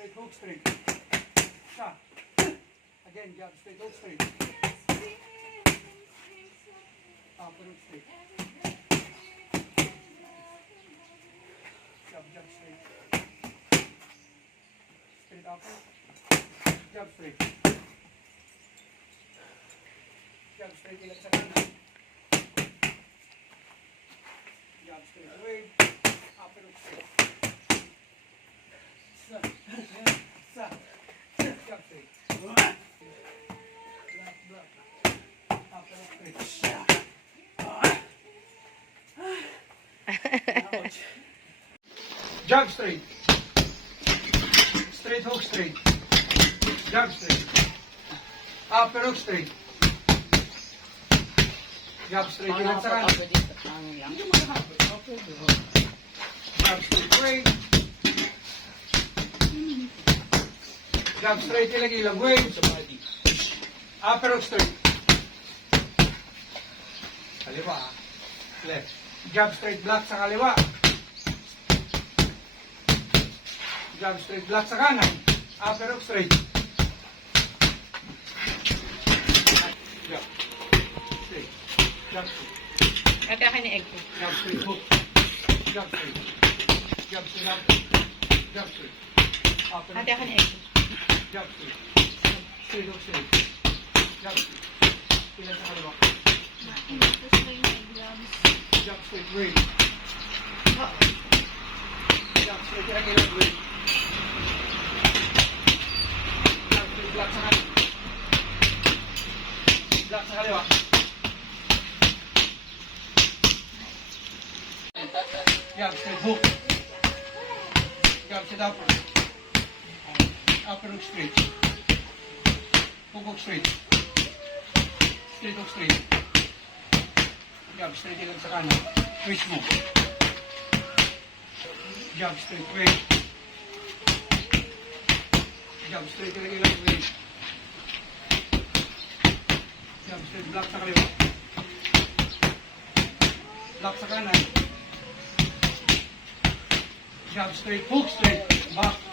straight, hook straight. Sa. Again, jab straight, hook straight. Upper hook straight. Jab, jab straight. Straight upper. Jab straight. Jab straight ilang sa kanan. Jab straight away. Upper hook straight. Sa. Sa. Jab straight. Block, block. Upper hook straight. Jab straight. Straight hook straight. Jab straight. Upper hook straight. Jab straight ilang sa kanan. Jab straight way. Jab straight ilang way. Upper hook straight. Kaliwa. Left. Jab straight block sa kaliwa. Jab straight block sa kanan. Upper hook straight. Jab. Straight. Jab straight. Ate akin ni egg ko. Jab straight hook. Jab straight. Jab straight up. Jab straight. Upper hook Ate akin ni straight. egg ko. Jab straight. Straight hook straight. Jab straight. Ilan sa kaliwa. Jab straight way. Jab straight ilang way. Jab straight block sa kanan. Block sa kaliwa. Jab straight hook. Jab straight upper. Upper hook straight. Hook hook straight. Straight hook straight. Jab straight ilang sa kanan. Twist mo. Jab straight way. Jab straight ilang way. Jab straight block sa kaliwa. Block sa kanan. Jab straight, hook straight. Back.